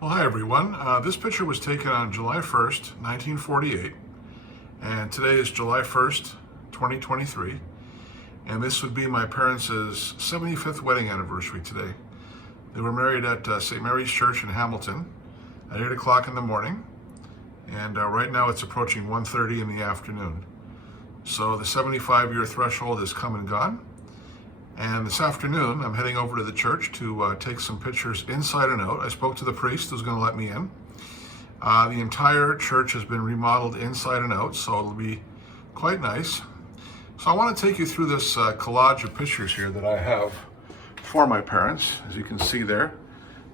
Well, hi everyone. This picture was taken on July 1st, 1948, and today is July 1st, 2023, and this would be my parents' 75th wedding anniversary today. They were married at St. Mary's Church in Hamilton at 8 o'clock in the morning, and right now it's approaching 1:30 in the afternoon. So the 75-year threshold has come and gone. And this afternoon, I'm heading over to the church to take some pictures inside and out. I spoke to the priest who's going to let me in. The entire church has been remodeled inside and out, so it'll be quite nice. So I want to take you through this collage of pictures here that I have for my parents. As you can see there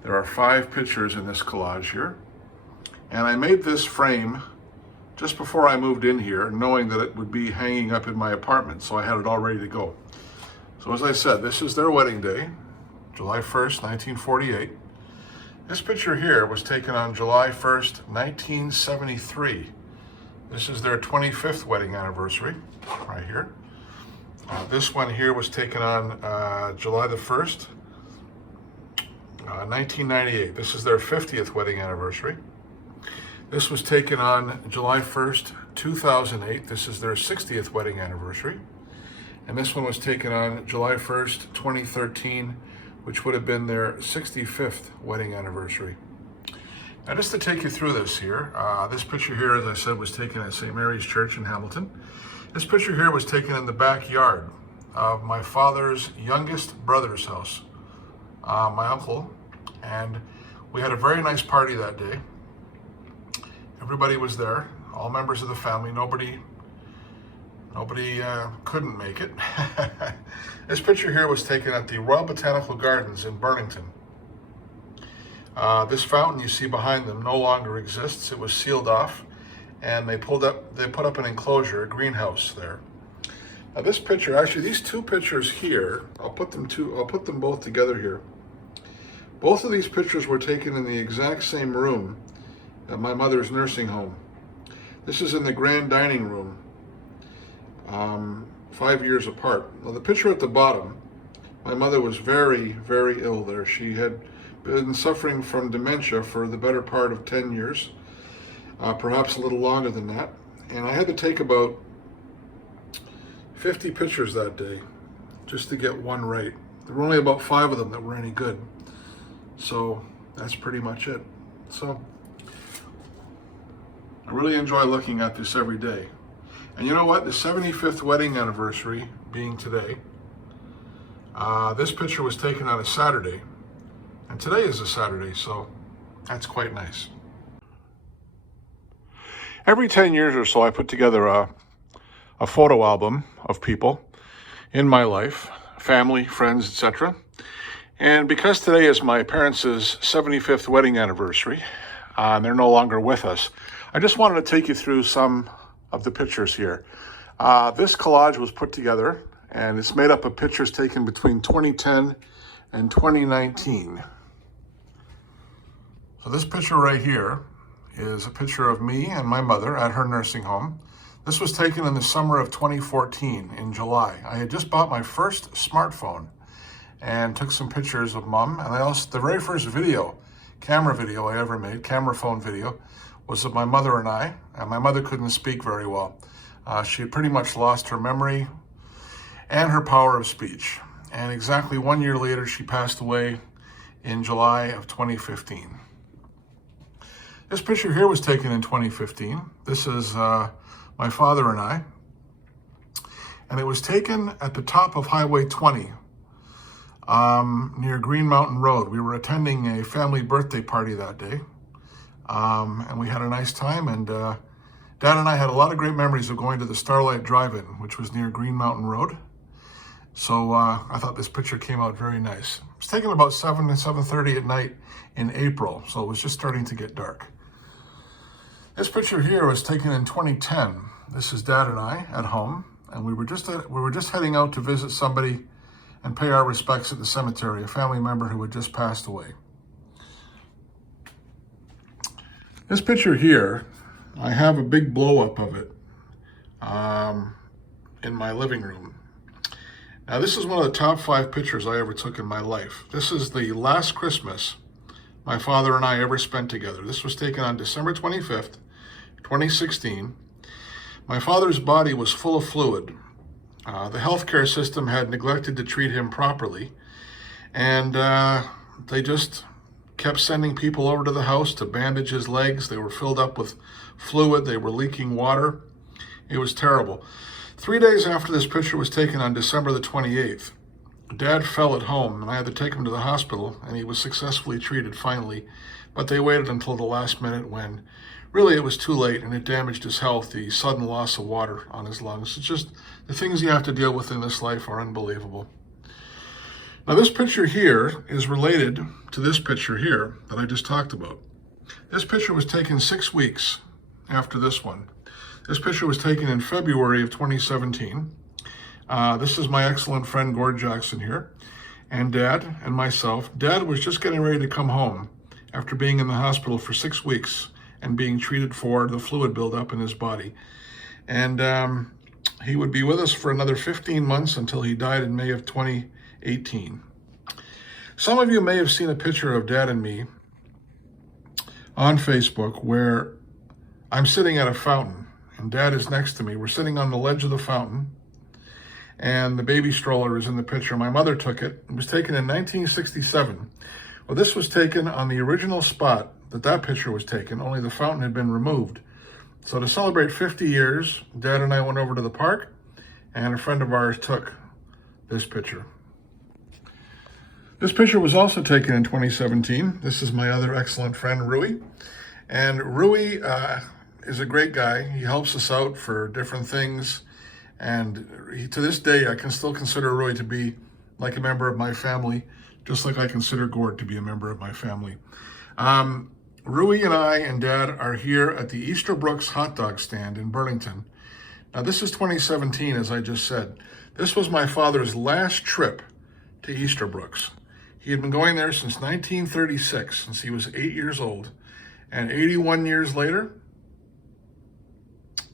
are 5 pictures in this collage here. And I made this frame just before I moved in here, knowing that it would be hanging up in my apartment, so I had it all ready to go. So as I said, this is their wedding day, July 1st, 1948. This picture here was taken on July 1st, 1973. This is their 25th wedding anniversary, right here. This one here was taken on July the 1st, 1998. This is their 50th wedding anniversary. This was taken on July 1st, 2008. This is their 60th wedding anniversary. And this one was taken on July 1st, 2013, which would have been their 65th wedding anniversary. Now, just to take you through this here, this picture here, as I said, was taken at St. Mary's Church in Hamilton. This picture here was taken in the backyard of my father's youngest brother's house, my uncle, and we had a very nice party that day. Everybody was there, all members of the family. Nobody couldn't make it. This picture here was taken at the Royal Botanical Gardens in Burlington. This fountain you see behind them no longer exists. It was sealed off, and they put up an enclosure, a greenhouse there. Now this picture, actually these 2 pictures here, I'll put them both together here. Both of these pictures were taken in the exact same room at my mother's nursing home. This is in the grand dining room. 5 years apart. Now the picture at the bottom, my mother was very, very ill there. She had been suffering from dementia for the better part of 10 years, perhaps a little longer than that. And I had to take about 50 pictures that day just to get one right. There were only about 5 of them that were any good. So that's pretty much it. So I really enjoy looking at this every day. And you know what? The 75th wedding anniversary being today, this picture was taken on a Saturday, and today is a Saturday, so that's quite nice. Every 10 years or so, I put together a photo album of people in my life, family, friends, etc. And because today is my parents' 75th wedding anniversary, and they're no longer with us, I just wanted to take you through some of the pictures here. This collage was put together, and it's made up of pictures taken between 2010 and 2019. So this picture right here is a picture of me and my mother at her nursing home. This was taken in the summer of 2014 in July. I had just bought my first smartphone and took some pictures of Mom, and the very first camera video I ever made, camera phone video, was of my mother and I, and my mother couldn't speak very well. She had pretty much lost her memory and her power of speech. And exactly 1 year later, she passed away in July of 2015. This picture here was taken in 2015. This is my father and I, and it was taken at the top of Highway 20 near Green Mountain Road. We were attending a family birthday party that day. And we had a nice time, and Dad and I had a lot of great memories of going to the Starlight Drive-In, which was near Green Mountain Road. So I thought this picture came out very nice. It was taken about 7:30 at night in April, so it was just starting to get dark. This picture here was taken in 2010. This is Dad and I at home, and we were just heading out to visit somebody and pay our respects at the cemetery, a family member who had just passed away. This picture here, I have a big blow-up of it in my living room. Now, this is one of the top 5 pictures I ever took in my life. This is the last Christmas my father and I ever spent together. This was taken on December 25th, 2016. My father's body was full of fluid. The healthcare system had neglected to treat him properly, and they just kept sending people over to the house to bandage his legs. They were filled up with fluid. They were leaking water. It was terrible. 3 days after this picture was taken on December the 28th, Dad fell at home, and I had to take him to the hospital, and he was successfully treated finally, but they waited until the last minute when really it was too late, and it damaged his health, the sudden loss of water on his lungs. It's just the things you have to deal with in this life are unbelievable. Now, this picture here is related to this picture here that I just talked about. This picture was taken 6 weeks after this one. This picture was taken in February of 2017. This is my excellent friend Gord Jackson here, and Dad and myself. Dad was just getting ready to come home after being in the hospital for 6 weeks and being treated for the fluid buildup in his body. And he would be with us for another 15 months until he died in May of 2018. Some of you may have seen a picture of Dad and me on Facebook where I'm sitting at a fountain and Dad is next to me. We're sitting on the ledge of the fountain, and the baby stroller is in the picture. My mother took it. It was taken in 1967. Well, this was taken on the original spot that picture was taken, only the fountain had been removed. So to celebrate 50 years, Dad and I went over to the park, and a friend of ours took this picture. This picture was also taken in 2017. This is my other excellent friend, Rui. And Rui is a great guy. He helps us out for different things. And to this day, I can still consider Rui to be like a member of my family, just like I consider Gord to be a member of my family. Rui and I and Dad are here at the Easterbrooks hot dog stand in Burlington. Now, this is 2017, as I just said. This was my father's last trip to Easterbrooks. He had been going there since 1936, since he was 8 years old. And 81 years later,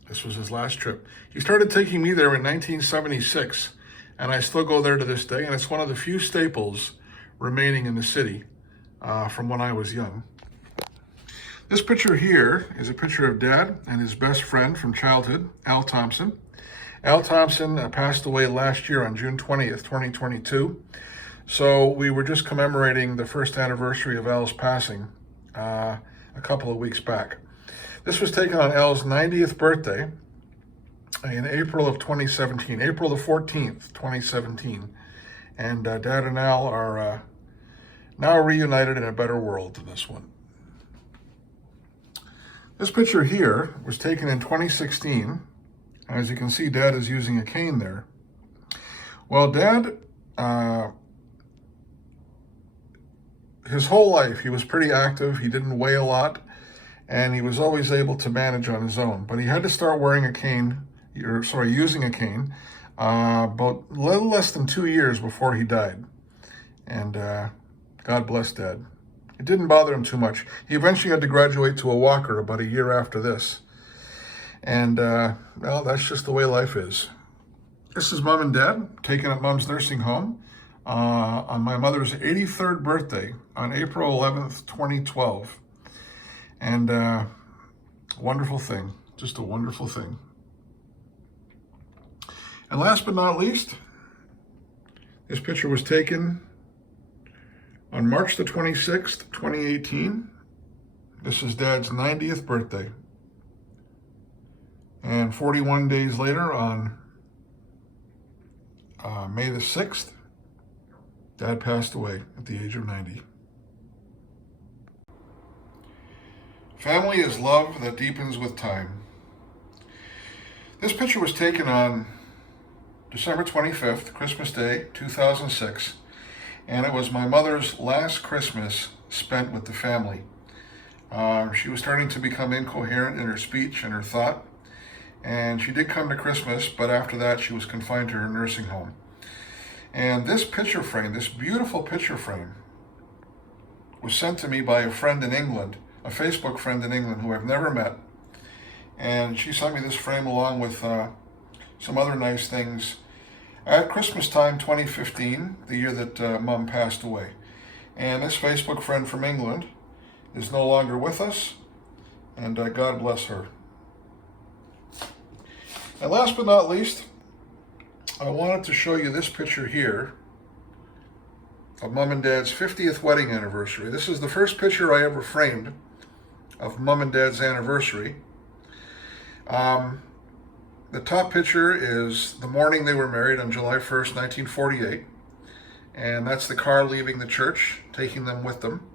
this was his last trip. He started taking me there in 1976, and I still go there to this day, and it's one of the few staples remaining in the city from when I was young. This picture here is a picture of Dad and his best friend from childhood, Al Thompson. Al Thompson passed away last year on June 20th, 2022. So we were just commemorating the first anniversary of Al's passing a couple of weeks back. This was taken on Al's 90th birthday in April of 2017, April the 14th, 2017. And Dad and Al are now reunited in a better world than this one. This picture here was taken in 2016. As you can see, Dad is using a cane there. Well, Dad, his whole life, he was pretty active. He didn't weigh a lot, and he was always able to manage on his own. But he had to start wearing a cane, using a cane, about a little less than 2 years before he died. And God bless Dad. It didn't bother him too much. He eventually had to graduate to a walker about a year after this. And, well, that's just the way life is. This is Mom and Dad taken at Mom's nursing home on my mother's 83rd birthday on April 11th, 2012. And wonderful thing, just a wonderful thing. And last but not least, this picture was taken on March the 26th, 2018. This is Dad's 90th birthday. And 41 days later, on May the 6th, Dad passed away at the age of 90. Family is love that deepens with time. This picture was taken on December 25th, Christmas Day, 2006. And it was my mother's last Christmas spent with the family. She was starting to become incoherent in her speech and her thought. And she did come to Christmas, but after that she was confined to her nursing home. And this picture frame, this beautiful picture frame, was sent to me by a friend in England, a Facebook friend in England who I've never met. And she sent me this frame along with some other nice things at Christmas time 2015, the year that Mom passed away. And this Facebook friend from England is no longer with us, and God bless her. And last but not least, I wanted to show you this picture here of Mom and Dad's 50th wedding anniversary. This is the first picture I ever framed of Mom and Dad's anniversary. The top picture is the morning they were married on July 1st, 1948. And that's the car leaving the church, taking them with them.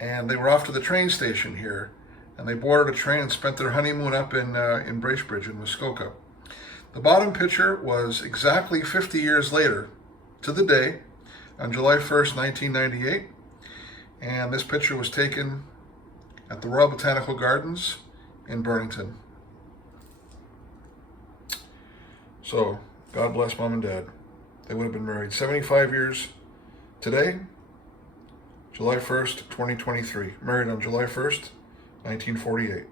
And they were off to the train station here. And they boarded a train and spent their honeymoon up in Bracebridge in Muskoka. The bottom picture was exactly 50 years later, to the day, on July 1st, 1998. And this picture was taken at the Royal Botanical Gardens in Burlington. So, God bless Mom and Dad. They would have been married 75 years today, July 1st, 2023. Married on July 1st, 1948.